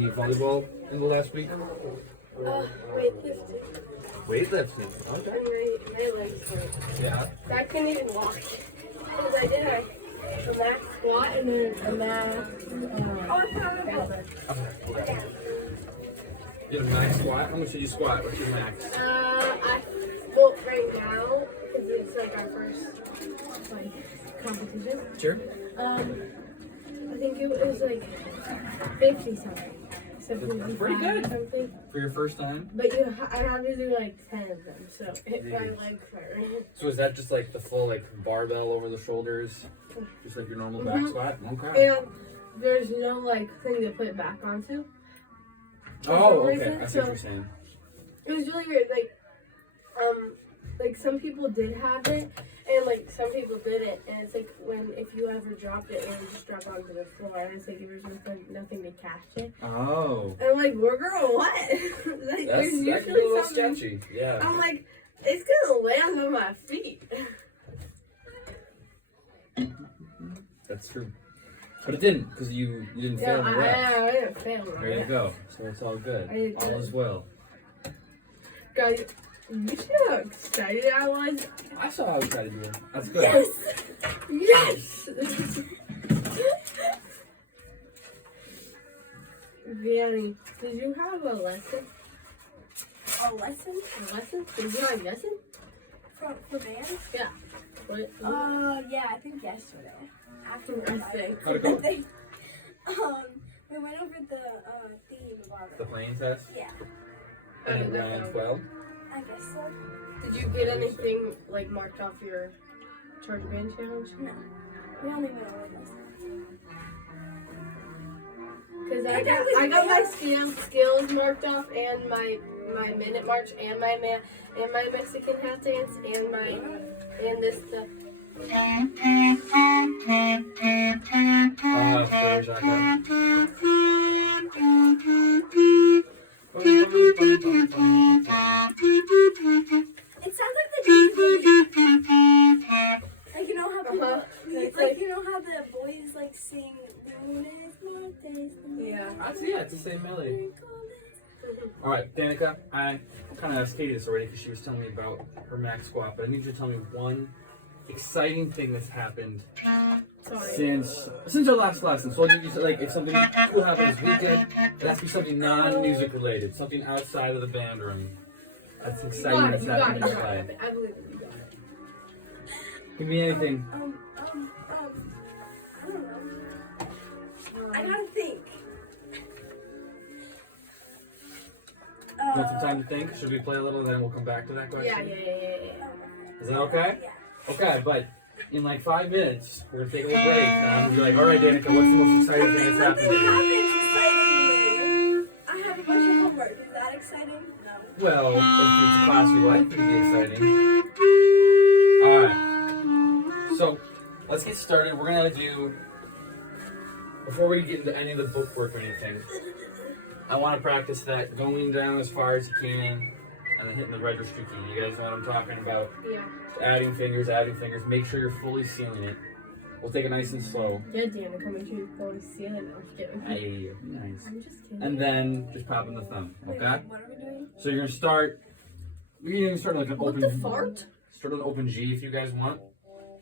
any volleyball in the last week? Weightlifting. Weightlifting. Okay. And my legs hurt. Yeah. I couldn't even walk. Because I did a max squat and then a max. You have a max squat? How much did you squat? What's your max? Well, right now, because it's like our first competition. Sure. I think it was like 50 something. So That's pretty good. Something. For your first time? But I have to do like 10 of them, so my legs hurt. So is that just like the full like barbell over the shoulders? Just like your normal back squat? Okay. And there's no like thing to put it back onto. Oh, okay. I see what you're saying. It was really weird. Like some people did have it, and like some people didn't. And it's like if you ever dropped it, it would just drop onto the floor. And it's like there's nothing to catch it. Oh. And I'm like, well, girl, what? Like, there's That can be a usually little something. sketchy. Yeah. I'm like, it's gonna land on my feet. That's true. But it didn't, because you didn't fail in the reps. I didn't fail. There you go. So it's all good. All is well. Guys, you see how excited I was? I saw how excited you were. That's good. Yes! Vianney, did you have a lesson? A lesson? A lesson? Did you have a lesson? For band? Yeah. What? Yeah, I think yesterday. After I think. How'd it go? We went over the theme about The it. playing test? Yeah, And it went well? I guess so. Did you get anything like marked off your charge band challenge? No, we don't even know what this is. Because I got my skills marked off, and my minute march, and my Mexican half dance, and this stuff. There's that guy. It sounds like the James like you know how the you know how the boys like sing Lunes Martes. Yeah. That's yeah, it's the same melody. All right, Danica, I kind of asked Katie this already because she was telling me about her max squat, but I need you to tell me one exciting thing that's happened since our last lesson. So I'll give you like if something cool happened this weekend, it has to be something non-music related, something outside of the band room. That's exciting. That's happening inside. I believe it. You got it. Give me anything. I don't know. I gotta think. Want some time to think? Should we play a little, then we'll come back to that question? Yeah. Is that okay? Yeah. Okay, but in like 5 minutes, we're gonna take a little break, and I'm gonna be like, all right, Danica, what's the most exciting thing that's happened to you? Nothing's exciting. I have a bunch of homework. Is that exciting? No. Well, if it's a class you like, it can be exciting. Alright. So, let's get started. We're gonna do, before we get into any of the book work or anything, I want to practice that going down as far as you can, and then hitting the registry key. You guys know what I'm talking about? Yeah. Just adding fingers. Make sure you're fully sealing it. We'll take it nice and slow. Yeah, Deanna, come into your phone, seal it. I'm just kidding. Hey, nice. I'm just kidding. And then just pop in the thumb, okay? What are we doing? So you're gonna start. You're gonna start like an What open. the fart? Start with an open G if you guys want.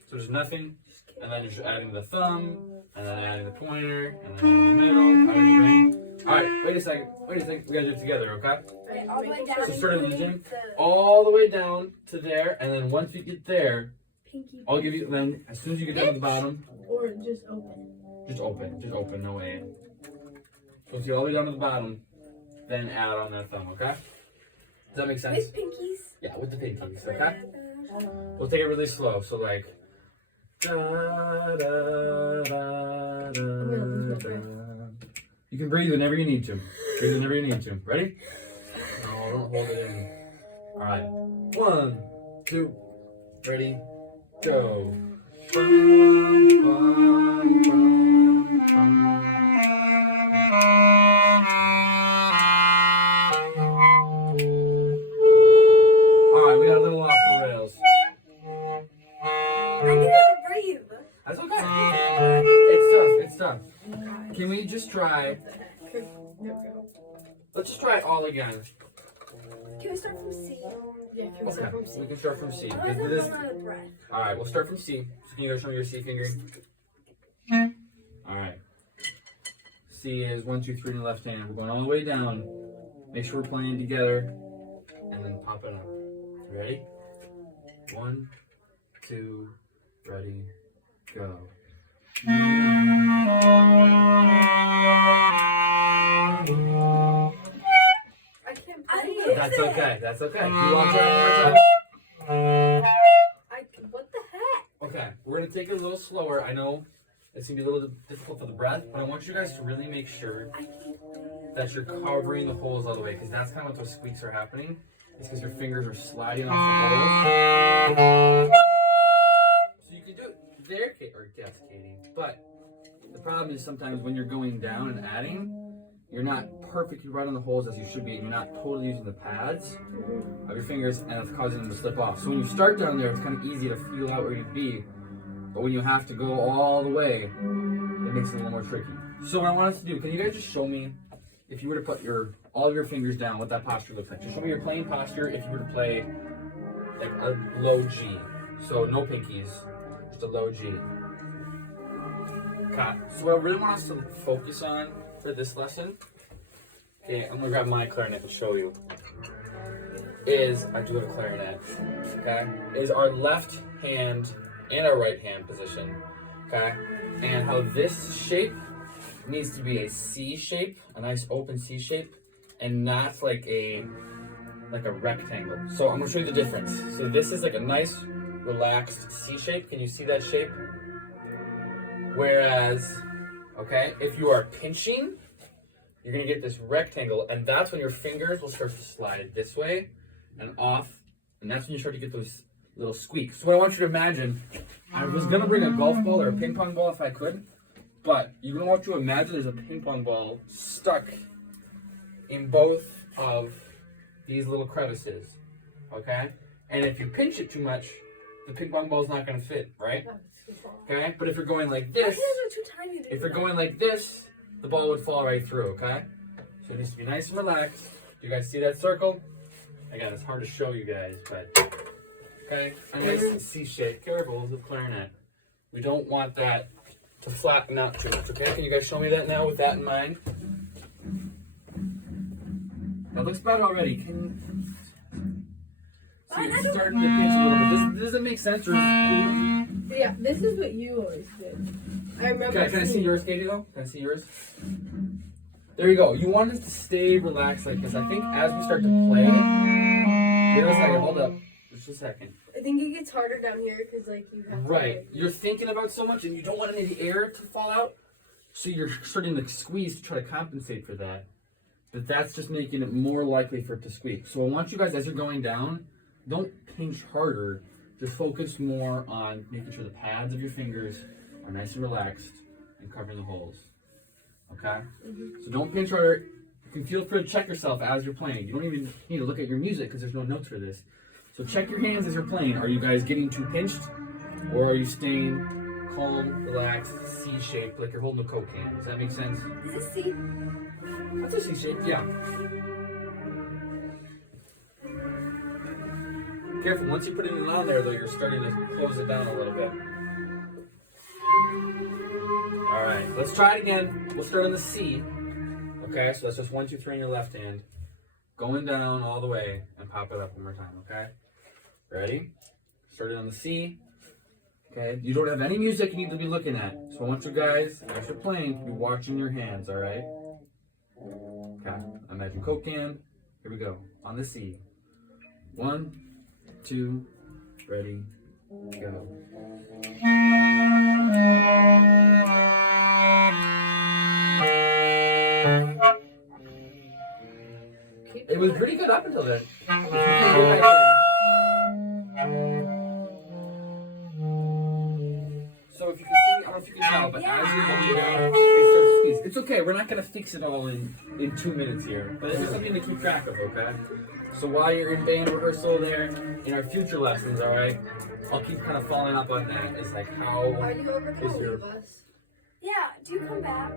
So there's nothing, and then you're just adding the thumb, and then adding the pointer, and then adding the middle, adding the ring. All right, wait a second. We gotta do it together, okay? Okay, all the way down. So start with the including gym, all the way down to there, and then once you get there, pinky. I'll give you. Then as soon as you get down to the bottom, Or just open. just open, no way. So once you get all the way down to the bottom, then add on that thumb, okay? Does that make sense? With pinkies. Yeah, with the pinkies, okay? We'll take it really slow. So like. Da, da, da, da, da. You can breathe whenever you need to. Ready? No, don't hold it in. All right. 1, 2, ready, go. Bum, bum, bum, bum. All right, we got a little off the rails. I think I can breathe. That's okay. It's tough. Can we just try? What the heck? Let's just try it all again. Can we start from C? Yeah, can we start from C? We can start from C. Otherwise, I'm running out of breath. All right, we'll start from C. So can you guys show me your C fingering? All right. C is 1, 2, 3 in the left hand. We're going all the way down. Make sure we're playing together, and then pop it up. Ready? 1, 2, ready, go. I can't I play can't. it. That's okay. That's okay. You want to try it one more time? What the heck? Okay, we're gonna take it a little slower. I know it's gonna be a little difficult for the breath, but I want you guys to really make sure I can't. that you're covering the holes all the way, because that's kind of what those squeaks are happening. It's because your fingers are sliding off the holes. So you can do it there, yes, Katie. But the problem is sometimes when you're going down and adding, you're not perfectly right on the holes as you should be, and you're not totally using the pads of your fingers, and it's causing them to slip off. So when you start down there, it's kind of easy to feel out where you'd be, but when you have to go all the way, it makes it a little more tricky. So what I want us to do, can you guys just show me, if you were to put all of your fingers down, what that posture looks like? Just show me your playing posture if you were to play like a low G. So no pinkies, just a low G. Okay. So what I really want us to focus on for this lesson, okay, I'm gonna grab my clarinet and show you, is, I do have a clarinet, okay, is our left hand and our right hand position, okay, and how this shape needs to be a C shape, a nice open C shape, and not like a rectangle. So I'm gonna show you the difference. So this is like a nice relaxed C shape. Can you see that shape? Whereas, okay, if you are pinching, you're gonna get this rectangle, and that's when your fingers will start to slide this way and off, and that's when you start to get those little squeaks. So what I want you to imagine, I was gonna bring a golf ball or a ping pong ball if I could, but you're gonna want to imagine there's a ping pong ball stuck in both of these little crevices, okay? And if you pinch it too much, the ping pong ball's not gonna fit, right? Okay, but if you're going like this, Too tiny to if do you're that. going like this, the ball would fall right through, okay? So it needs to be nice and relaxed. Do you guys see that circle? Again, it's hard to show you guys, but, okay? A nice C shape. Careful with the clarinet. We don't want that to flatten out too much, okay? Can you guys show me that now with that in mind? That looks better already. Can you... So you're starting to pinch a little bit. Does it make sense? Or Yeah, this is what you always did. I remember. Can I see yours, Katie, though? Can I see yours? There you go. You want us to stay relaxed like this. I think as we start to play, give us a second. Hold up. Just a second. I think it gets harder down here because, like, you have to, Right. like, You're thinking about so much and you don't want any of the air to fall out. So you're starting to squeeze to try to compensate for that. But that's just making it more likely for it to squeak. So I want you guys, as you're going down, don't pinch harder. Just focus more on making sure the pads of your fingers are nice and relaxed and covering the holes. Okay? So don't pinch harder. You can feel free to check yourself as you're playing. You don't even need to look at your music because there's no notes for this. So check your hands as you're playing. Are you guys getting too pinched? Or are you staying calm, relaxed, C-shaped, like you're holding a Coke can? Does that make sense? Is this C? That's a C-shape, yeah. Careful, once you put it on there though, you're starting to close it down a little bit. Alright, let's try it again. We'll start on the C. Okay, so that's just 1, 2, 3 in your left hand. Going down all the way and pop it up one more time, okay? Ready? Started on the C. Okay, you don't have any music you need to be looking at. So I want you guys, as you're playing, to be watching your hands, alright? Okay, imagine Coke can. Here we go. On the C. 1, 2, ready, go. It was pretty good up until then. So if you can see, I don't know if you can tell, but as you're going down, it starts to squeeze. It's okay, we're not going to fix it all in 2 minutes here, but it's just something to keep track of, okay? So while you're in band rehearsal there, in our future lessons, alright, I'll keep kind of following up on that. It's like how Are you ever is gonna your... leave us? Yeah, do you come back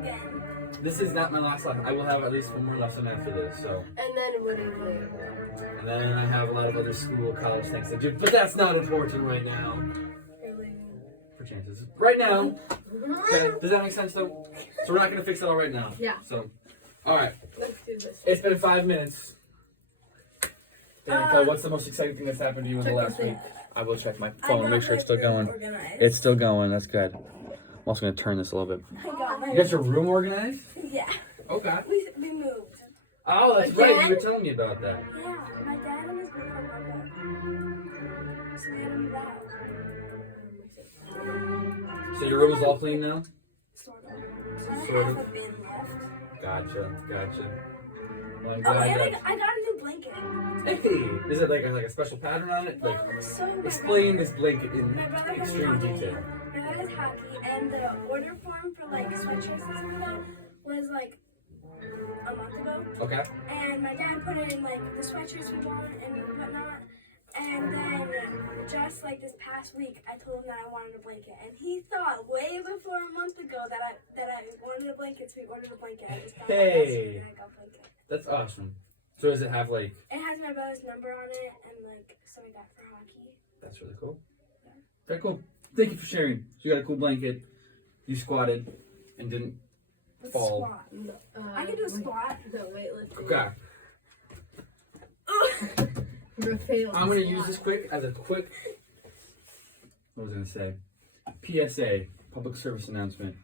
again? This is not my last lesson. I will have at least one more lesson after this. So, And then what do you do? and then I have a lot of other school, college things to do. But that's not important right now. Really? For chances. Right now. Okay. Does that make sense though? So we're not gonna fix it all right now. Yeah. So, all right. Let's do this. It's been 5 minutes. Danica, what's the most exciting thing that's happened to you in the Check last the week? thing. I will check my I phone, got make sure it's still my room going. organized. It's still going. That's good. I'm also gonna turn this a little bit. I got my You got your room organized? Yeah. Okay. We moved. Oh, that's right. You Again? were telling me about that. Yeah, my dad and his girlfriend broke up. So we had to move out. So your room is all clean now? Sort of. Sort I of. have a bin left. Gotcha. Well, I'm Oh, glad and that. I got a new blanket. Hey, is it like a special pattern on it? Like, So my explain this blanket in My brother has extreme hockey. detail. My brother has hockey, and the order form for like sweatshirts and stuff like that was like a month ago. Okay. And my dad put in like the sweatshirts we want and whatnot. And then just like this past week, I told him that I wanted a blanket, and he thought way before a month ago that I wanted a blanket, so he ordered a blanket. I just got Hey. I got a blanket. That's awesome. So does it have like? It has my brother's number on it, and like so we got for hockey. That's really cool. Very cool. Thank you for sharing. So you got a cool blanket. You squatted and didn't Let's fall. squat. I can do a squat. The weightlifting. Okay. Rafael I'm gonna squat. use this quick as a quick. What was I gonna say? PSA, public service announcement.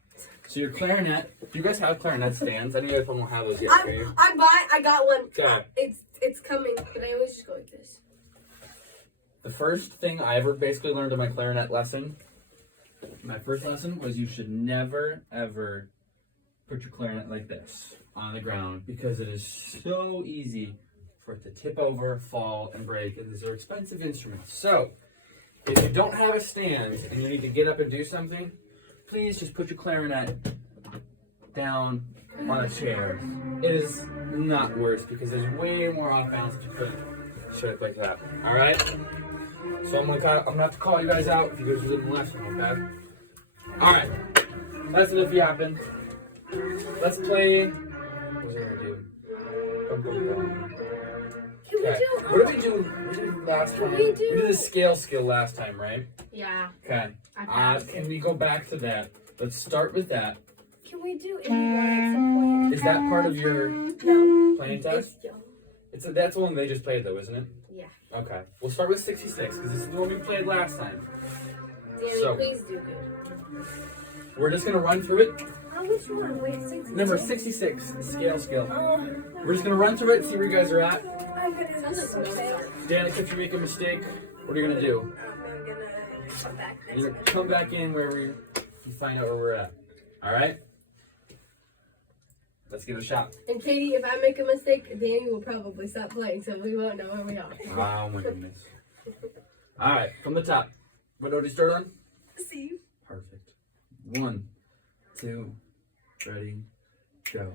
So your clarinet. Do you guys have clarinet stands? I know you guys don't have those yet. Do you? I got one. Okay. It's coming, but I always just go like this. The first thing I ever basically learned in my clarinet lesson, my first lesson was you should never ever put your clarinet like this on the ground because it is so easy for it to tip over, fall, and break, and these are expensive instruments. So, if you don't have a stand and you need to get up and do something, please just put your clarinet down on a chair. It is not worse because there's way more offense to put shit like that. All right. So I'm gonna have to call you guys out if you guys are in the lesson, okay? All right. That's enough yapping. Let's play. What was I gonna do? Bum, bum, bum. Can we Okay. do? What did we do? We did last time. we do- We did a scale skill last time, right? Yeah. Okay. I passed Can we go back to that? Let's start with that. Can we do if you want at some point? Is that part of your No. playing test? It's That's the one they just played though, isn't it? Yeah. Okay. We'll start with 66 because this is the one we played last time. Danny, So- please do good. We're just gonna run through it. Oh, which one? Wait, 60. Number 66, scale skill. Oh, We're just gonna run through it, see where you guys are at. I'm gonna do Sounds this like okay. Danica, if you make a mistake, what are you gonna do? I'm gonna come back next You're gonna come back in where you find out where we're at. All right. Let's give it a shot. And Katie, if I make a mistake, Danny will probably stop playing, so we won't know where we are. Oh my goodness. All right, from the top. What note do you start on? See? Perfect. 1, 2, ready, go.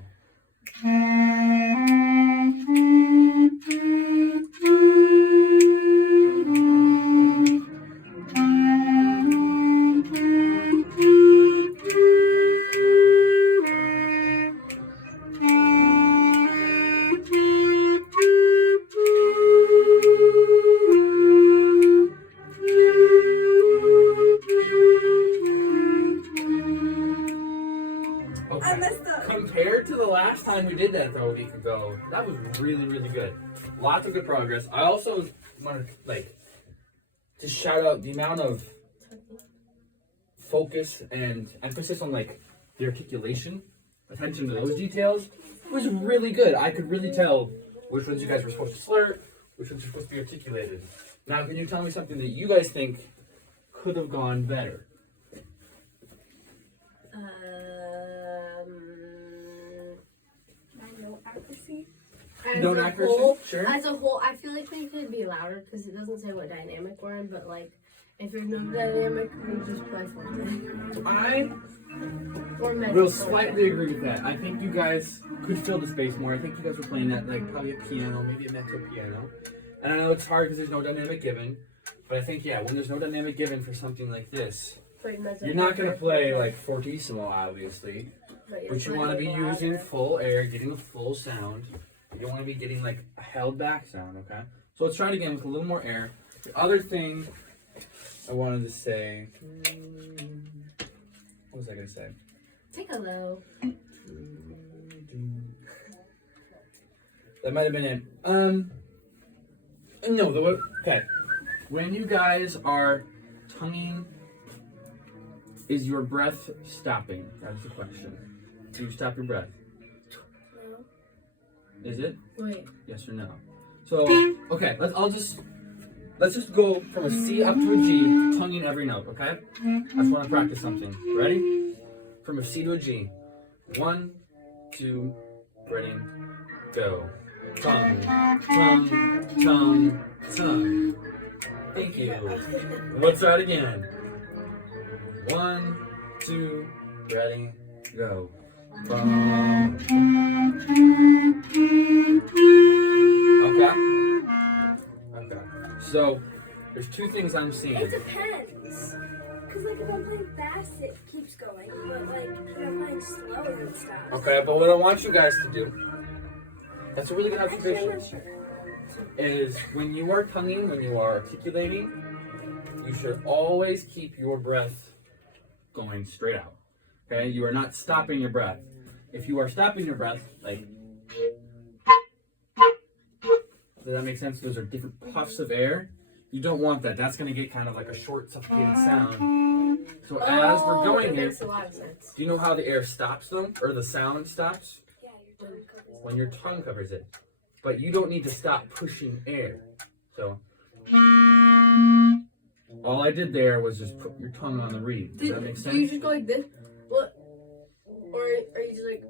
I Okay. messed up. Compared to the last time we did that though a week ago, that was really, really good. Lots of good progress. I also want to to shout out the amount of focus and emphasis on the articulation, attention to those details was really good. I could really tell which ones you guys were supposed to slur, which ones were supposed to be articulated. Now, can you tell me something that you guys think could have gone better? My note accuracy. As Note a accuracy? whole, Sure. As a whole, I feel like we could be louder because it doesn't say what dynamic we're in, but if there's no dynamic, we just play something. I Or mezzo will forte. slightly agree with that. I think you guys could fill the space more. I think you guys were playing that probably a piano, maybe a mezzo piano. And I know it's hard because there's no dynamic given, but I think when there's no dynamic given for something like this, play mezzo. You're not gonna play like fortissimo, obviously, but you want to be using full air, getting a full sound. You don't want to be getting like a held back sound, okay? So let's try it again with a little more air. The other thing I wanted to say, what was I gonna say? Take a low. That might have been it. No, okay. When you guys are tonguing, is your breath stopping? That's the question. Do you stop your breath? No. Is it? Wait. Yes or no? So, okay, let's just go from a C up to a G, tonguing every note, okay? I just want to practice something. Ready? From a C to a G. 1, 2, ready, go. Tongue, tongue, tongue, tongue. Thank you. Let's try it again. 1, 2, ready, go. Okay. Okay. So there's two things I'm seeing. It depends. Because, like, if I'm playing fast, it keeps going. But, like, if I'm playing slow, it stops. Okay, but what I want you guys to do, that's a really good Actually, I'm observation, not sure. is when you are tonguing, when you are articulating, you should always keep your breath going straight out. Okay? You are not stopping your breath. If you are stopping your breath, like, does that make sense? Those are different puffs of air. You don't want that. That's going to get kind of like a short, suffocated sound. So as we're going that here, makes a lot of sense. do you know how the air stops them? Or the sound stops? Yeah, your tongue covers it. When your tongue covers it. But you don't need to stop pushing air. So all I did there was just put your tongue on the reed. Does that make Do you sense? just go like this? What? Or are you just like?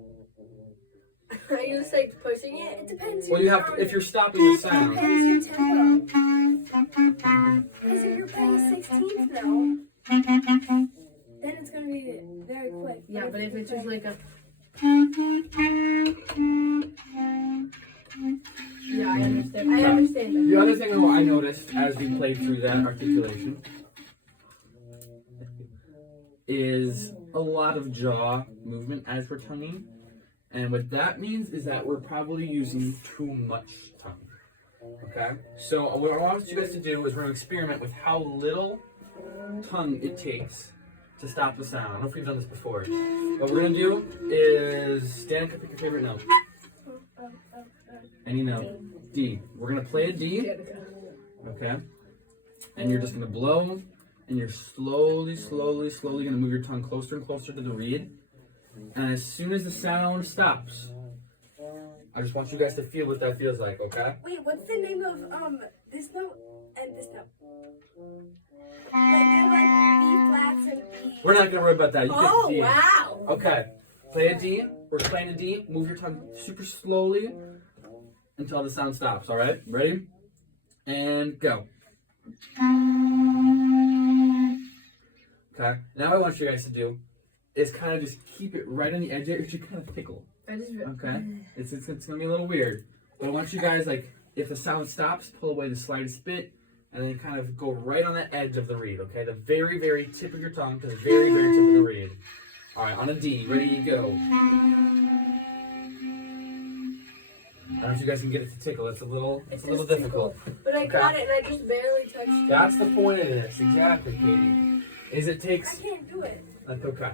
Are you just like pushing It it? depends. Well, you have to, if you're stopping the It sound. depends your tempo. Because if you're playing a 16th note, then it's going to be very quick. Yeah, but if it's just like a. Yeah, I understand. I understand that. The other thing that I noticed as we played through that articulation is a lot of jaw movement as we're tonguing. And what that means is that we're probably using too much tongue. Okay? So what I want you guys to do is we're going to experiment with how little tongue it takes to stop the sound. I don't know if we've done this before. What we're going to do is, Dan, pick your favorite note. Any note. D. We're going to play a D. Okay? And you're just going to blow, and you're slowly going to move your tongue closer and closer to the reed. And as soon as the sound stops, I just want you guys to feel what that feels like, okay? Wait, what's the name of this note and this note? Like they're like B flats and B. We're not going to worry about that. You Oh, pick D. wow. Okay. Play a D. We're playing a D. Move your tongue super slowly until the sound stops, all right? Ready? And go. Okay. Now what I want you guys to do is kind of just keep it right on the edge there. It should kind of tickle. I just. Okay? It's gonna be a little weird. But I want you guys, like, if the sound stops, pull away the slightest bit, and then kind of go right on the edge of the reed, okay? The very, very tip of your tongue to the very, very tip of the reed. Alright, on a D, ready, go. I don't know if you guys can get it to tickle. It's a little difficult. But I Okay. got it and I just barely touched it. That's the point of this, exactly, Katie. Is it I takes, can't do it. like, okay.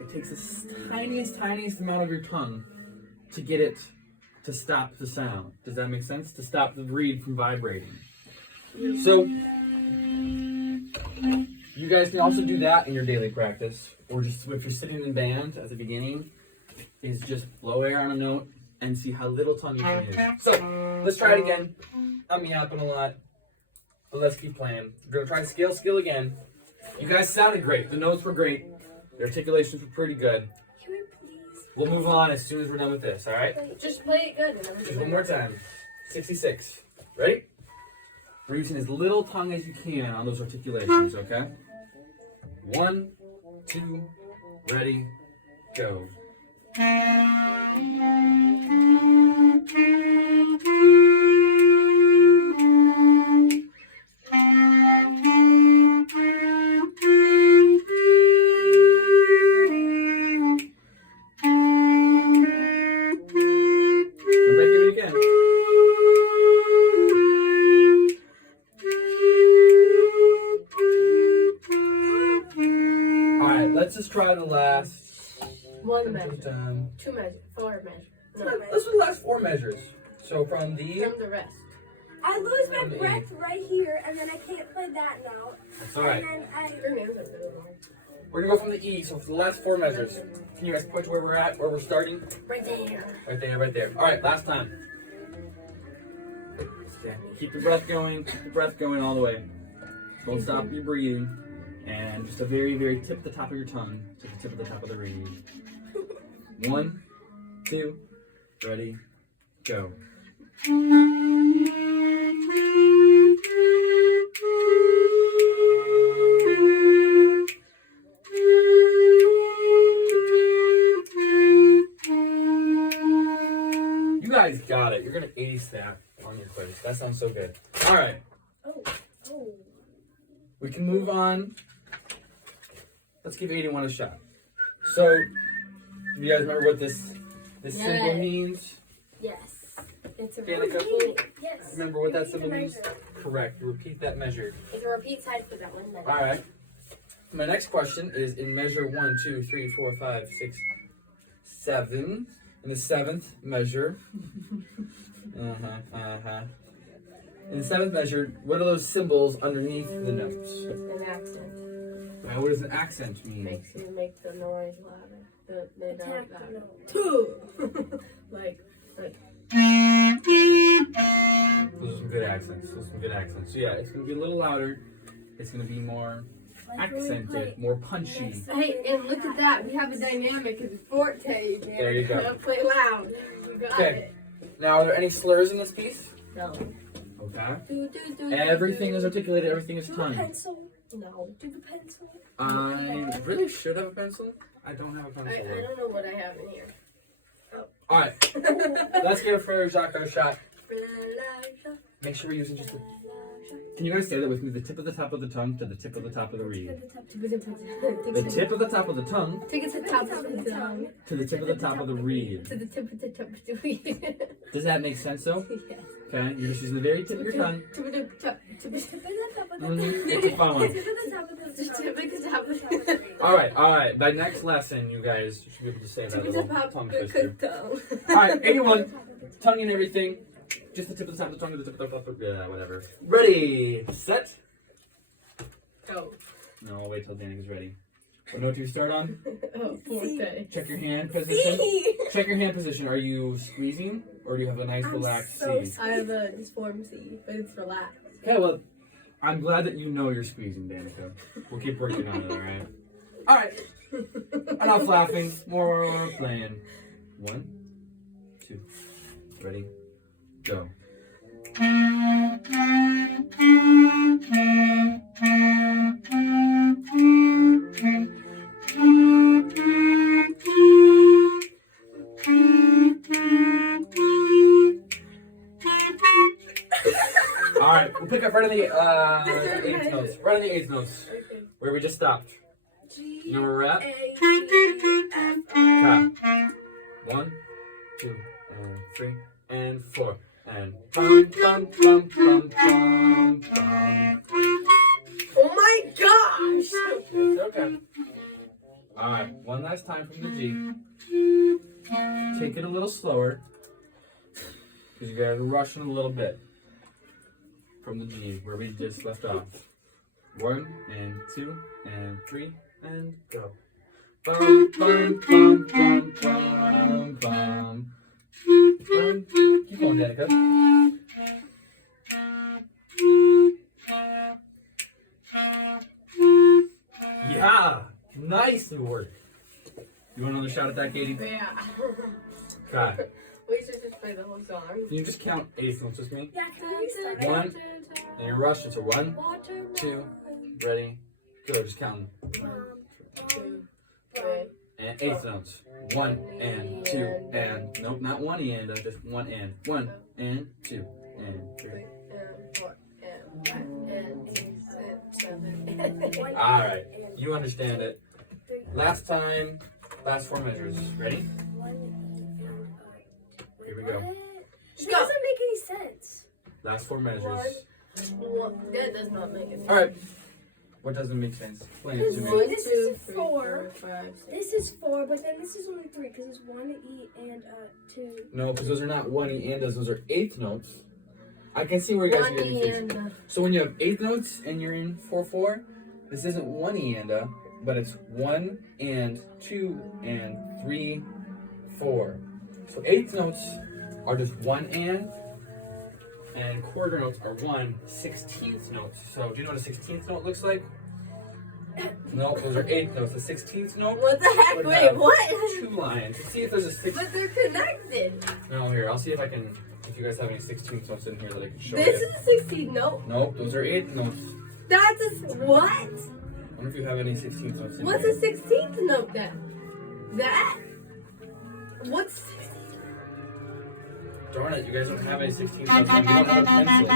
It takes the tiniest amount of your tongue to get it to stop the sound. Does that make sense? To stop the reed from vibrating. So, you guys can also do that in your daily practice, or just if you're sitting in band at the beginning, is just blow air on a note and see how little tongue you can use. So, let's try it again. I'm yapping a lot, but let's keep playing. We're gonna try skill again. You guys sounded great. The notes were great. The articulations were pretty good. Can we please? We'll move on as soon as we're done with this, alright? Just play it good. And then Just one more time. 66. Ready? We're using as little tongue as you can on those articulations, okay? 1, 2, ready, go. let's just try the last. One measure. 2 measures. 4 measures. No, Let's do the last 4 measures. So from the. from the rest. I lose my breath right here, and then I can't play that note. That's alright. And then I. Your hands are really long. We're gonna go from the E. So for the last 4 measures. Can you guys point to where we're at? Where we're starting? Right there. Right there, right there. Alright, last time. Okay. Keep your breath going. Keep your breath going all the way. Don't stop your breathing. And just a very, very tip of the top of your tongue to the tip of the top of the reed. 1, 2, ready, go. You guys got it. You're gonna ace that on your quiz. That sounds so good. All right, Oh. we can move on. Let's give 81 a shot. So, do you guys remember what this symbol Yes. means? Yes. It's a Danica? repeat. Yes. Remember what that Repeat symbol the means? measure. Correct. Repeat that measure. It's a repeat side for that one measure. All right. My next question is in measure 1, 2, 3, 4, 5, 6, 7. In the 7th measure. In the 7th measure, what are those symbols underneath the notes? An accent. Now, what does an accent mean? Makes you make the noise louder. The note Attack the louder. note. like. Those are some good accents. So yeah, it's gonna be a little louder. It's gonna be more Like when we accented, play- more punchy. Hey, and look at that. We have a dynamic and forte. Man. There you go. Gotta play loud. You got Okay. Now, are there any slurs in this piece? it. No. Okay. Do, Everything is articulated. Everything is Do the tongue. pencil. No. Do the pencil. I really should have a pencil. I don't have a I pencil. don't know what I have in here. All right. Let's give Frere Jacques a shot. Make sure we're using just the. Can you guys say that with me? The tip of the top of the tongue to the tip of the top of the reed. The tip of the top of the tongue Take it to the top of the tongue. to the tip of the top of the reed. To the tip of the top of the reed. Does that make sense though? Yes. Okay, you're just using the very tip of your tongue. Tip of the top. Tip of It's a fun one. the top of the All right. By next lesson, you guys should be able to say that little tongue twister. tongue. All right, 81. Tongue and everything. Just the tip of the top of the tongue to the tip of the top of the whatever. Ready, set. Oh. No, I'll wait till Danica's ready. What note do you start on? Oh, forte. Check your hand position. Check your hand position. Are you squeezing or do you have a nice relaxed so C? I have a disform C, but it's relaxed. Okay, well, I'm glad that you know you're squeezing, Danica. We'll keep working on it, alright? Alright. Enough laughing. More playing. 1, 2, ready, go. Alright, we'll pick up right on the 8th notes. Right on the 8th notes. Okay. Where we just stopped. G, You know where we're at? A, G, F, O. Okay. 1, 2, and 3, and 4. And bum, bum, bum, bum, bum, bum. Oh my gosh! It's okay. Alright, one last time from the G. Take it a little slower. Because you guys are rushing a little bit. From the G, where we just left off. 1, and 2, and 3, and go. Bum, bum, bum, bum, bum, bum. Keep going, Danica. Yeah! Nice work. You want another shot at that, Katie? Yeah. Okay. We should just play the whole song. Can you just count 8 notes with me? Yeah, can we start? 1, and you're rushing, so 1, Watermelon. 2, ready, go. Just count them. 2, 3. And 8 notes. 1 and 2 and nope, not 1 and, just 1 and 1 and 2 and 3. And 4 and 5 and 6 and 7. All right, you understand it. Last time, last 4 measures. Ready? Here we go. It doesn't make any sense. Last 4 measures. Well, that does not make it. All right. What doesn't make sense? Explain it to me. This is four. 5, 6. This is 4, but then this is only 3 because it's 1 E and 2. No, because those are not 1 E and those are eighth notes. I can see where you guys are 1 getting E confused. and So when you have eighth notes and you're in 4/4, this isn't 1 E and but it's 1 and 2 and 3, 4. So eighth notes are just 1 and quarter notes are 1/16th notes. So do you know what a 16th note looks like? No, those are eighth notes. The 16th note What the heck? would Wait, have what? 2 lines. Let's see if there's a 6th. But they're connected. No, here, I'll see if I can, if you guys have any 16th notes in here that I can show This you. is a 16 note. Nope, those are eighth notes. That's a what? I wonder if you have any 16th notes in What's here. a 16th note then? That? What's 16th? Darn it, you guys don't have any 16th notes. You don't have a pencil.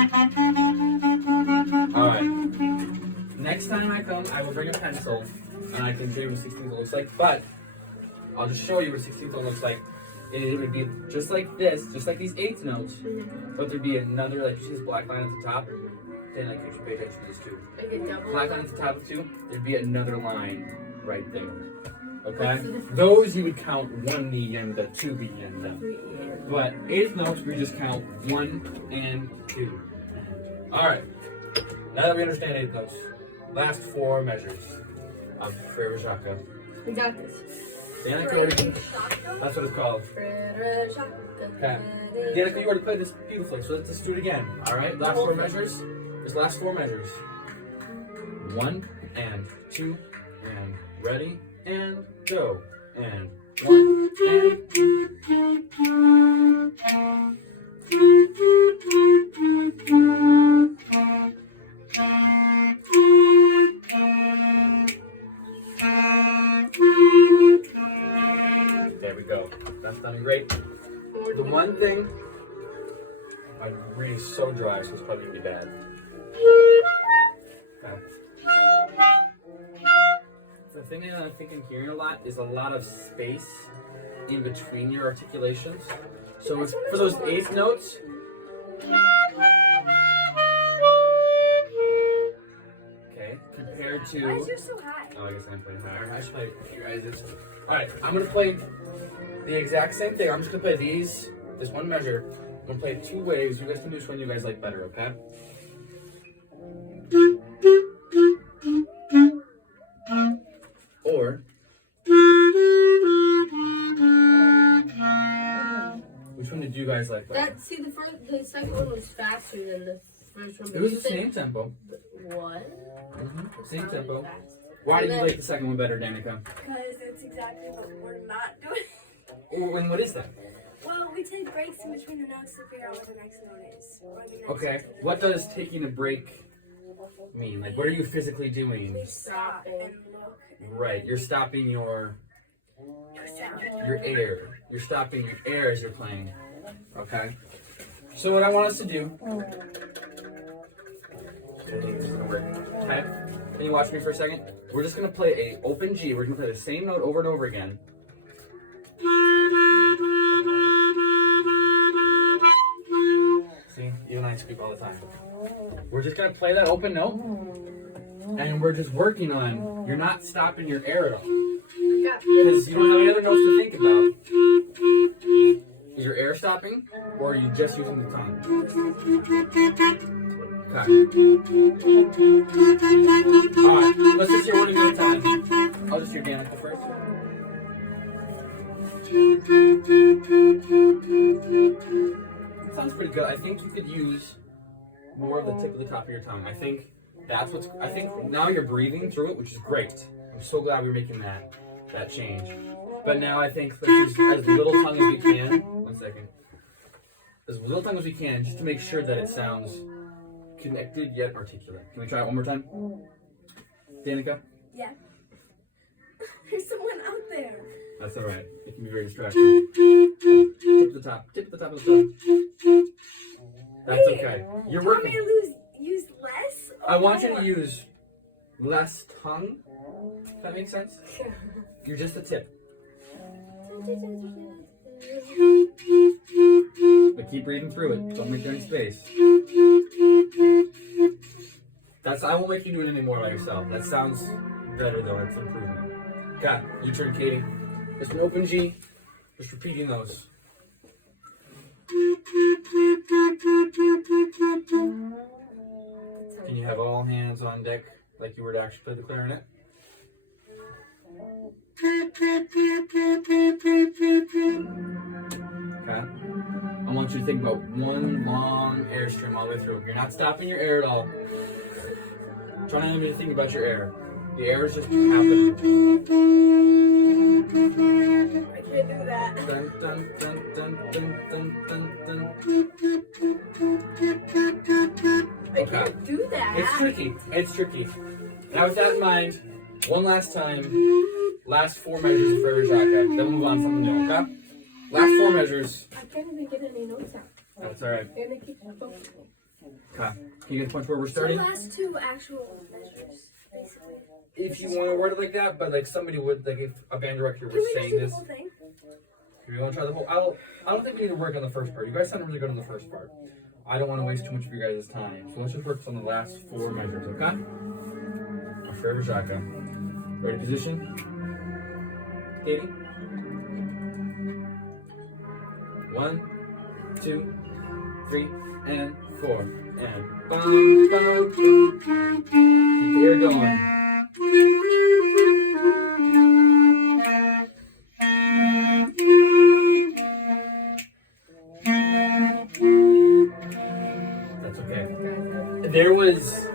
Alright. Next time I come, I will bring a pencil and I can show you what 16th note looks like. But I'll just show you what 16th note looks like. It would be just like this, just like these eighth notes. But there'd be another, like you see this black line at the top? Then like you should pay attention to this too. Like a double Black line line? at the top too, there'd be another line right there. Okay? What's the difference? Those you would count 1 the and the 2 the and the. 3 and But eighth notes, we just count 1 and 2. Alright. Now that we understand eighth notes, last 4 measures of Frere Jacques. We got this. Danica already, that's what it's called. Okay. Danica, you already played this beautifully, so let's just do it again. Alright, last 4 measures. Just last 4 measures. 1 and 2 and ready and go. And 1 and there we go. That's done great. The one thing, my reading's so dry, so it's probably gonna be bad. Okay. The thing that I think I'm hearing a lot is a lot of space in between your articulations. So it's, for those eighth notes, okay, compared Why is to, yours so high? oh, I guess I'm playing higher. I should play your guys'. Alright, I'm gonna play the exact same thing. I'm just gonna play these, this one measure. I'm gonna play it 2 ways. You guys can do which one you guys like better, okay? Or which one did you guys like better? That, see, the second one was faster than the first one. It was the same tempo. What? Same Not tempo. really fast. Why did you And like the second one better, Danica? Because it's exactly what we're not doing. Oh, and what is that? Well, we take breaks in between the notes to figure out what the next note is. Or the next Okay, note. what does taking a break mean? Like, what are you physically doing? We stop and look. And Right, you're stopping your sound. air. You're stopping your air as you're playing. Okay? So what I want us to do. Okay? Can you watch me for a second? We're just gonna play a open G. We're gonna play the same note over and over again. See, you and I speak all the time. We're just gonna play that open note, and we're just working on. You're not stopping your air at all, because you don't have any other notes to think about. Is your air stopping, or are you just using the tongue? Okay. All right. Let's just hear one at a time. I'll just hear Danica first. Sounds pretty good. I think you could use more of the tip of the top of your tongue. I think that's what's. I think now you're breathing through it, which is great. I'm so glad we're making that change. But now I think let's use as little tongue as we can. 1 second. As little tongue as we can, just to make sure that it sounds connected yet articulate. Can we try it one more time? Danica? Yeah. There's someone out there. That's all right. It can be very distracting. Tip of the top. Tip of the top of the tongue. That's okay. You're Do you want me working. to use less? Or I want you more? to use less tongue. If that makes sense? You're just the tip. But keep breathing through it. Don't make any space. I won't make you do it anymore by yourself. That sounds better though. It's improvement. Okay, your turn, Katie. Just an open G. Just repeating those. Can you have all hands on deck like you were to actually play the clarinet? Okay. I want you to think about one long air stream all the way through. You're not stopping your air at all. Try not to think about your air. The air is just happening. I can't do that. Dun, dun, dun, dun, dun, dun, dun, dun. I can't do that. It's tricky. It's tricky. Now with that in mind, one last time, last 4 measures of Frere Jacques. Then we'll move on from the new, okay? Last 4 measures. I can't even get any notes out. That's alright. They're gonna keep focusing. Okay. Can you get the point where we're So starting? last 2 actual measures, basically. If you want to word it like that, but like somebody would, like if a band director Can was we just saying do the this, whole thing? if you want to try the whole, I don't think we need to work on the first part. You guys sound really good on the first part. I don't want to waste too much of your guys' time, so let's just work on the last 4 measures, okay? A Frere Jacques. Ready position? Katie? 1, 2, 3, and 4, and bum, bum. Keep the air going. That's okay. There was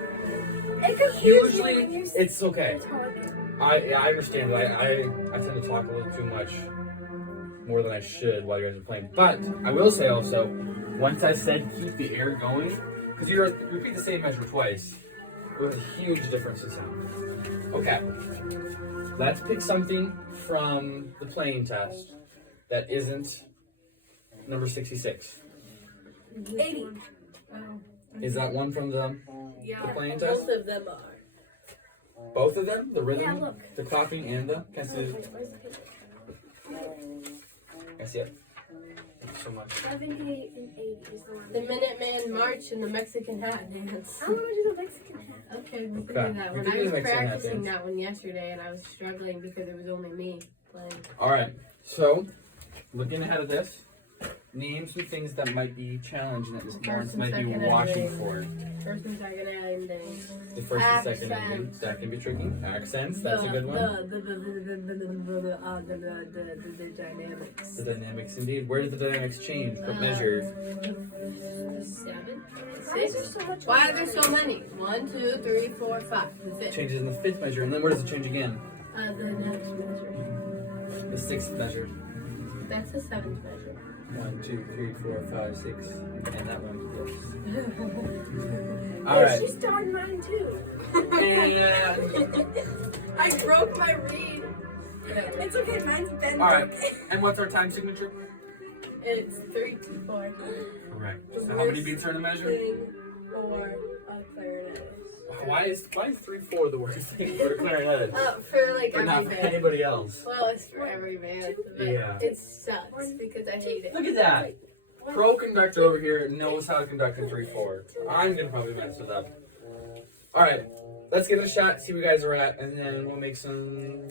It confused me when usually you it's okay. talking. I understand. I tend to talk a little too much, more than I should while you guys are playing. But I will say also, once I said keep the air going, because you repeat the same measure twice, it was a huge difference in sound. Okay, let's pick something from the playing test that isn't number 66. 80. Oh. Is that one from the Yeah, playing test? both of them are. Both of them? The rhythm, Yeah, look. the clapping, and the... Can I see it? Where's the paper? Can I see it? Thank you so much. 78 and 80 is the one. The Minuteman March and the Mexican Hat Dance. I want to do the Mexican hat. Okay, we can Okay, do that we one. can I do was the Mexican Hat practicing Dance. that one yesterday and I was struggling because it was only me playing. Alright, so, looking ahead of this, name some things that might be challenging that this First parents and might be second watching ending. for. First and second ending. The first and second ending. Accents. That can be tricky. Accents, that's a good one. The dynamics. The dynamics, indeed. Where did the dynamics change? What measure? 7? Why is there 6? so much? Why are there so many? 1, 2, 3, 4, 5. The fifth. Changes in the 5th measure, and then where does it change again? The next measure. The 6th measure. That's the 7th measure. 1, 2, 3, 4, 5, 6, and that one. Yes. Yeah, Alright. she started mine too. And I broke my reed. It's okay, mine's bent. alright. And what's our time signature? It's 3 to 4. Alright. So how many beats are in a measure? Thing or a clarinet. Why is 3/4 the worst thing for a clarinet? For like But not every for band. anybody else. Well, it's for every band. But Yeah. it sucks because I hate it. Look at that. Pro conductor over here knows how to conduct in 3/4. I'm gonna probably mess it up. Alright, let's give it a shot, see where you guys are at, and then we'll make some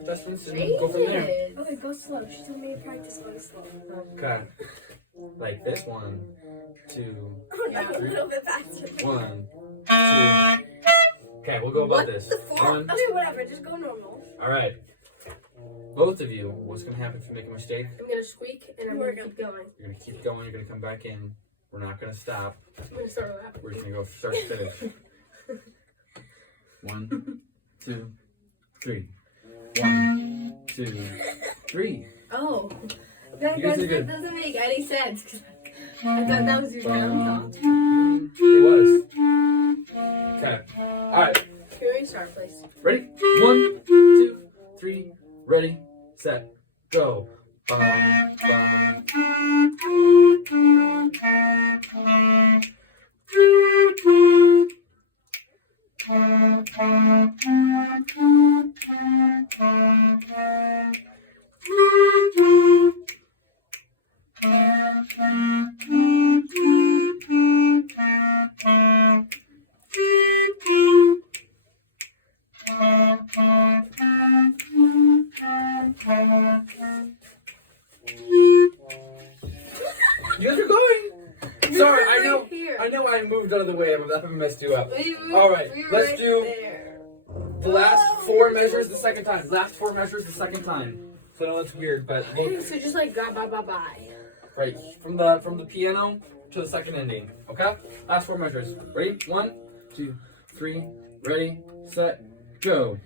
adjustments and go from there. Changes. Okay, go slow. She told me to practice going slow. Okay. Like this. 1, 2, Oh no, a little bit faster. 1, 2. Okay, we'll go about What this. the fuck? 1. Okay, whatever. Just go normal. Alright. Both of you, what's gonna happen if you make a mistake? I'm gonna squeak and I'm gonna keep going. You're gonna keep going, you're gonna come back in. We're not gonna stop. I'm gonna start laughing. We're just gonna go start to finish. 1, 2, 3. 1, 2, 3. Oh, that You guys did good. doesn't make any sense. 'Cause I thought that was your down song. It was. Okay. Alright. Can we start, please? Ready? 1, 2, 3. Ready, set, go. Bum, bum. moved out of the way. I haven't messed you up. We All right, we were let's right do there. the last 4 measures the second time. Last 4 measures the second time. So I know that's weird, but Okay, look, so just like ga ba ba bye. right from the piano to the second ending. Okay, last 4 measures. Ready? 1, 2, 3. Ready, set, go.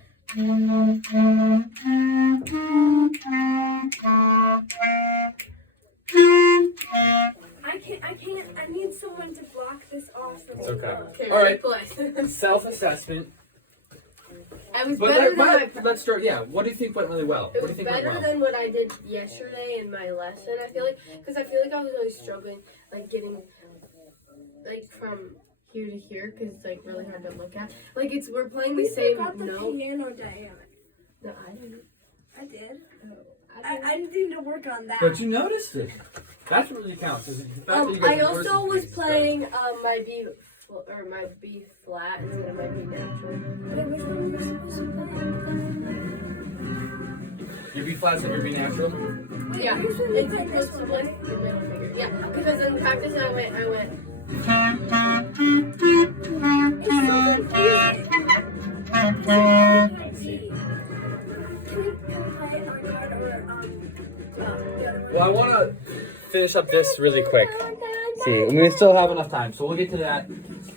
I can't. I need someone to block this off. It's okay. Okay, All right. play. Self-assessment. I was But better than my. let's start. Yeah. What do you think went really well? It What do was you think went better well? than what I did yesterday in my lesson. I feel like, because I feel like I was really struggling, like getting, like from here to here, because it's like really hard to look at. Like we're playing the We same forgot the note. piano dynamic. No, I didn't. I did. I didn't. I need to work on that. But you noticed it. That's what really counts. Is the fact that you guys I did also versus was me, playing my B flat instead of my B natural. Wait, which one were you supposed to So your B flats and your B natural. play? Yeah, Which one it's did you play? supposed to play the middle finger. Yeah, because in practice I went. It's so confusing. Can we play on card or the other one? Well, I want to finish up this really quick. See, and we still have enough time, so we'll get to that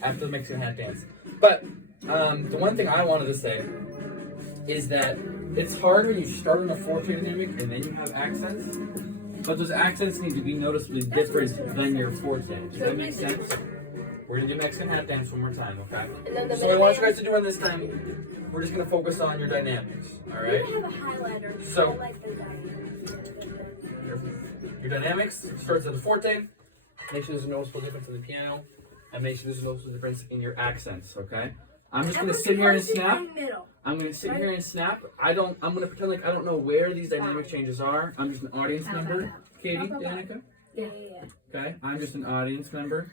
after the Mexican hat dance. But the one thing I wanted to say is that it's hard when you start on a forte dynamic and then you have accents, but those accents need to be noticeably different than your forte. Does that make sense? We're gonna do Mexican hat dance one more time, okay? And then the So what I want you guys to do on this time, we're just gonna focus on your dynamics, all We right? have a highlighter. So- I like the dynamic. Your dynamics starts at the forte. Make sure there's a noticeable difference in the piano, and make sure there's a noticeable difference in your accents. Okay. I'm just gonna sit here and snap. Middle. I'm gonna sit here and snap. I'm gonna pretend like I don't know where these dynamic changes are. I'm just an audience member. Katie, Danica. Yeah. Okay. I'm just an audience member.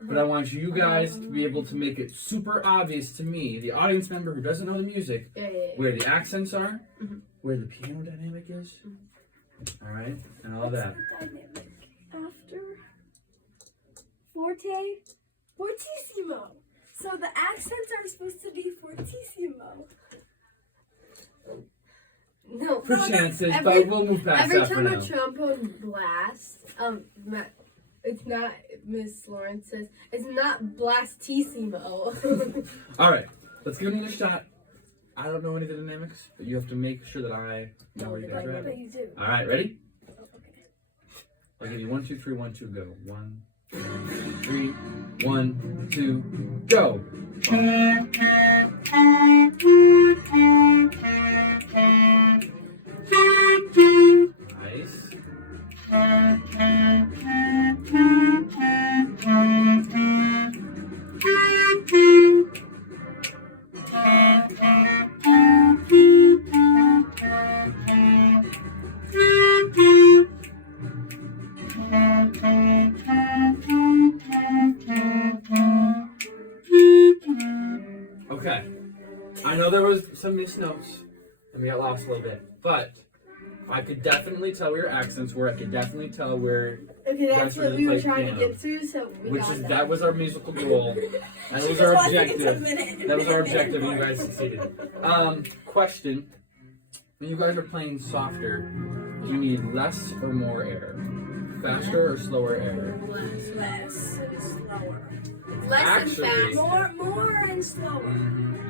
But I want you guys to be able to make it super obvious to me, the audience member who doesn't know the music, Yeah. where the accents are, Mhm. where the piano dynamic is. All right, and all that. Dynamic after forte, fortissimo. So the accents are supposed to be fortissimo. No. For chances, every- but we'll move past Every that for time now. a trombone blasts, it's not. Miss Lawrence says it's not blastissimo. All right, let's give it a shot. I don't know any of the dynamics, but you have to make sure that I know where you guys are at. But you do. All right, ready? Oh, okay. I'll give you 1, 2, 3, 1, 2, go. 1, 2, 3, 1, 2, go. Nice. Okay. I know there was some missed notes and we got lost a little bit, but I could definitely tell where your accents were. I could definitely tell where, Okay, that's That's what really we were like trying piano. to get to. So we which got is that. that was our musical goal. That was Just our watching it objective. a minute. That was our objective, and you guys succeeded. Question: when you guys are playing softer, do you need less or more air? Faster or slower air? Less and slower. Less Actually- and fast. More and slower.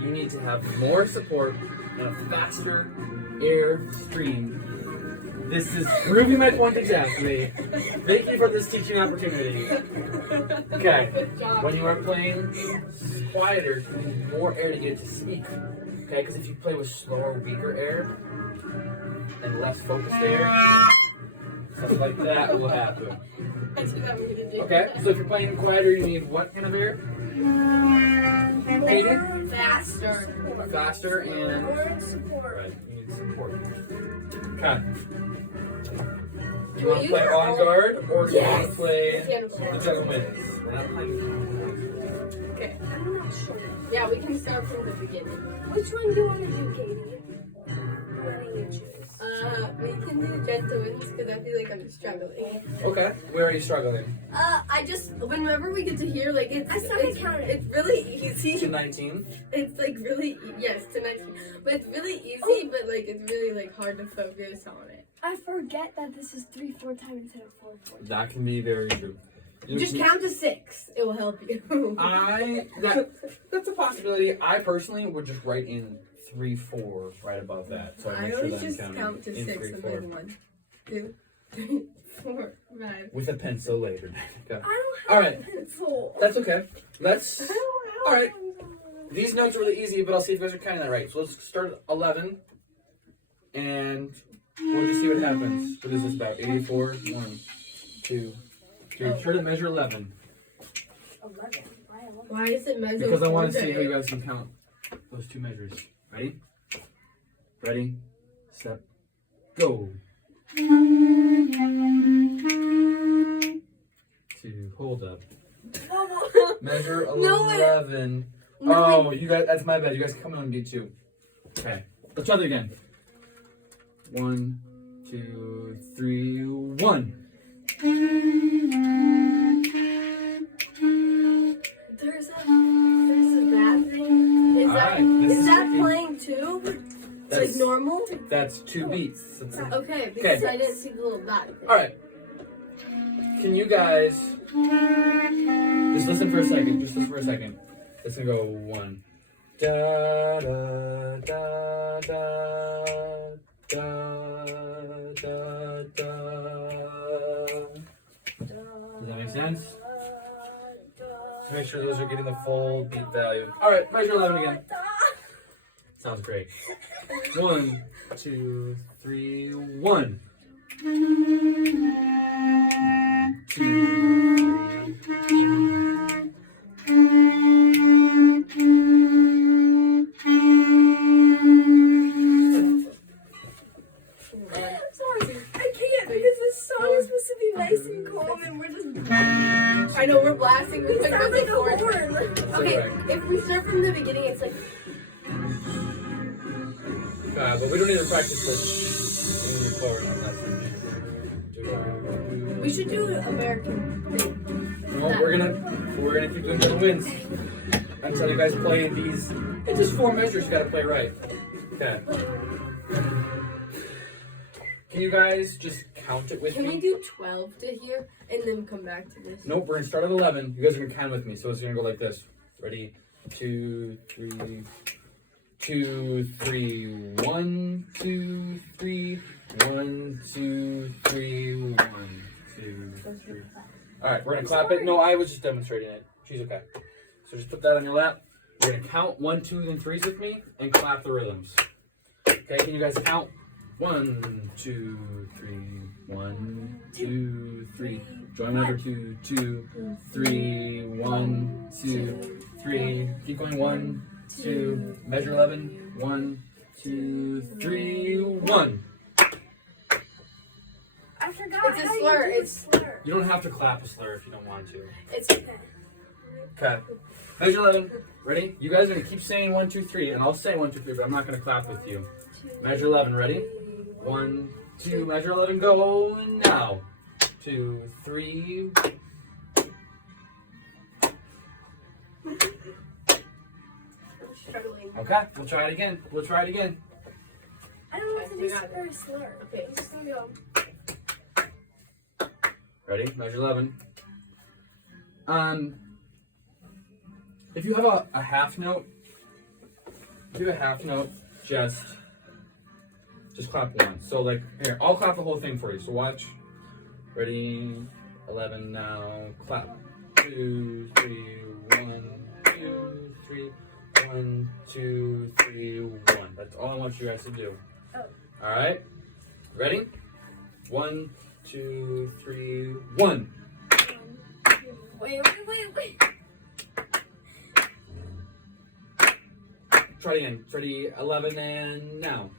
You need to have more support and a faster air stream. This is proving my point exactly. Thank you for this teaching opportunity. Okay, Good job. when you are playing quieter, you need more air to get it to speak. Okay, because if you play with slower, weaker air and less focused air, stuff like that will happen. That's what I'm gonna do. Okay, so if you're playing quieter, you need what kind of air? Katie? Faster. Faster and More support. right, you need support. Okay. Can You want we to play use our on own- guard or do you want to Yes. play Piano the solo. gentleman's? We're not playing. Okay. I'm not sure. Yeah, we can start from the beginning. Which one do you want to do, Katie? winning you choose? We can do gentlemen's because I feel like I'm struggling. Okay. Where are you struggling? I just whenever we get to hear like I started counting. it's really easy. To 19. It's like really yes to 19, but it's really easy. But like it's really like hard to focus on it. I forget that this is 3/4 time instead of 4/4. That can be very true. Just count to 6. It will help you. That's a possibility. I personally would just write in 3-4 right above that. So I I make sure always that I'm just counting count to in 6 and 3-4 then 1, 2, 3, 4, 5. with a pencil later. Okay. I don't All have right. a pencil. That's okay. Let's. I don't have All right. a pencil. These notes are really easy, but I'll see if you guys are counting that right. So let's start at 11, and we'll just see what happens. What is this about? 84. 1, 2, 3. Try to measure 11 11. Why 11? Why is it measured? because I want to for see how the- you guys can count those two measures. Ready? Ready? Step. Go. To hold up. Measure No, 11. No, Oh, you guys, that's my bad. You guys can come on and do 2. Okay. Let's try that again. 1, 2, 3, 1. There's that thing. Is that Alright, this is is that tricky. playing too? It's like That's, normal. that's 2 beats. That's it. Okay, because Okay. I didn't see the little dot. Alright. Can you guys just listen for a second? Just listen for a second. It's gonna go 1. Da da da da da da da. Does that make sense? So make sure those are getting the full beat value. Alright, measure 11 again. Sounds great. 1, 2, 3, 1. 2, 3. Sorry, I can't because this song is supposed to be nice and calm and we're just. I know we're blasting. We It put sounds like a horn. horn. Okay, if we start from the beginning, it's like But we don't need to practice this moving forward on that. we should do an American thing. No, we're gonna keep doing the wins until you guys play these. It's just 4 measures you gotta play right. Okay. Can you guys just count it with Can me? we do 12 to here and then come back to this? Nope, we're gonna start at 11. You guys are gonna count with me, so it's gonna go like this. Ready? 2, 3, 2, 3, 1, 2, 3, 1, 2, 3, 1, 2, 3. Alright, we're gonna clap it. No, I was just demonstrating it. She's okay. So just put that on your lap. We're gonna count 1, 2, and 3s with me and clap the rhythms. Okay, can you guys count? 1, 2, 3, 1, 2, 3. Join number 2, 2, 3, 1, 2, 3. Keep going 1, 2. Measure 11. 1, 2, 3, 1. I forgot It's a how slur, you do it's- slur. You don't have to clap a slur if you don't want to. It's Okay. Okay. Measure 11. Ready? You guys are gonna keep saying 1, 2, 3, and I'll say 1, 2, 3, but I'm not gonna clap with you. Measure 11. Ready? 1, 2. Measure 11. Go now. 2, 3. I'm struggling. Okay. We'll try it again. We'll try it again. I don't want to We be got it. super slur. Okay. I'm just gonna go. Ready? Measure 11. If you have a half note, just clap once. So like, here, I'll clap the whole thing for you. So watch. Ready? 11 now. Clap. 2, 3, 1, 2, 3, 1, 2, 3, 1. That's all I want you guys to do. Oh. All right. Ready? 1, 2, 3, 1. Wait. Try again. Ready? 11 and now.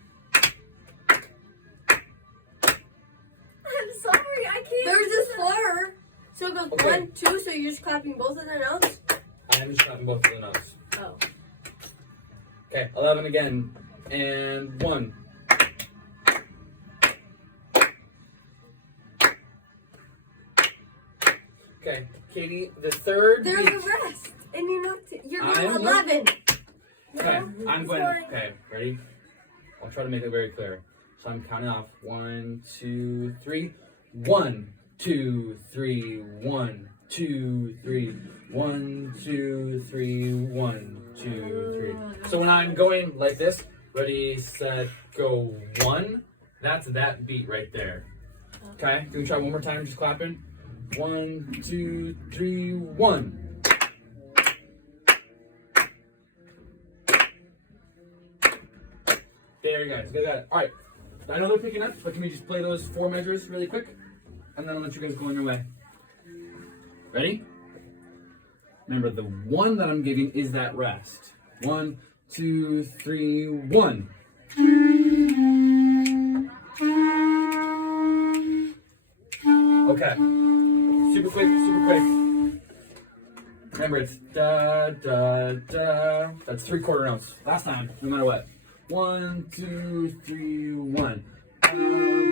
I'm sorry, I can't. There's a slur. So it goes Okay. 1, 2, so you're just clapping both of the notes? I am just clapping both of the notes. Oh. Okay, 11 again. And 1. Okay, Katie, the third There's beat. a rest, and you're not. You're I doing am 11. Okay, I'm going. Sorry. Okay, ready? I'll try to make it very clear. So I'm counting off. 1, 2, 3. 1, 2, 3. 1, 2, 3. 1, 2, 3. 1, 2, 3. So when I'm going like this, ready, set, go. 1. That's that beat right there. Okay, can we try one more time? Just clapping. 1, 2, 3. 1. There you guys, got it. All right, I know they're picking up, but can we just play those 4 measures really quick, and then I'll let you guys go on your way. Ready? Remember, the 1 that I'm giving is that rest. 1, 2, 3, 1. Okay. Super quick, super quick. Remember, it's da da da. That's 3/4 notes. Last time, no matter what. 1, 2, 3, 1.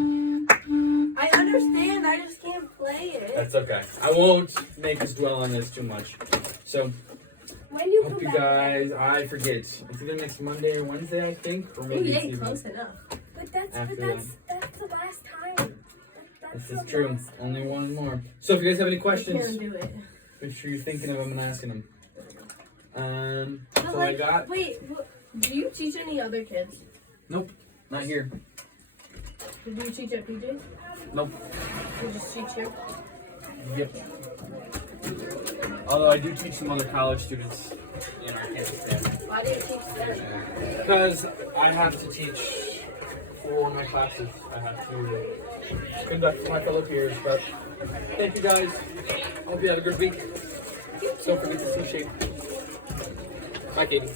I understand. I just can't play it. That's okay. I won't make us dwell on this too much. So, When do you hope come you back? guys. I forget. It's either next Monday or Wednesday, I think, or Oh, maybe it's yay, even. close enough. But that's After the last time. That's This is the true. last- Only one more. So, if you guys have any I questions, can't do it. make sure you're thinking of them and asking them. That's But all I like, got. wait, do you teach any other kids? Nope, not here. Do you teach at PJ? Nope. You just teach here? Yep. Although I do teach some other college students in our campus there. Why do you teach there? Because I have to teach for my classes. I have to conduct for my fellow peers. But thank you guys. Hope you have a good week. Don't forget to see shape. Bye, Katie.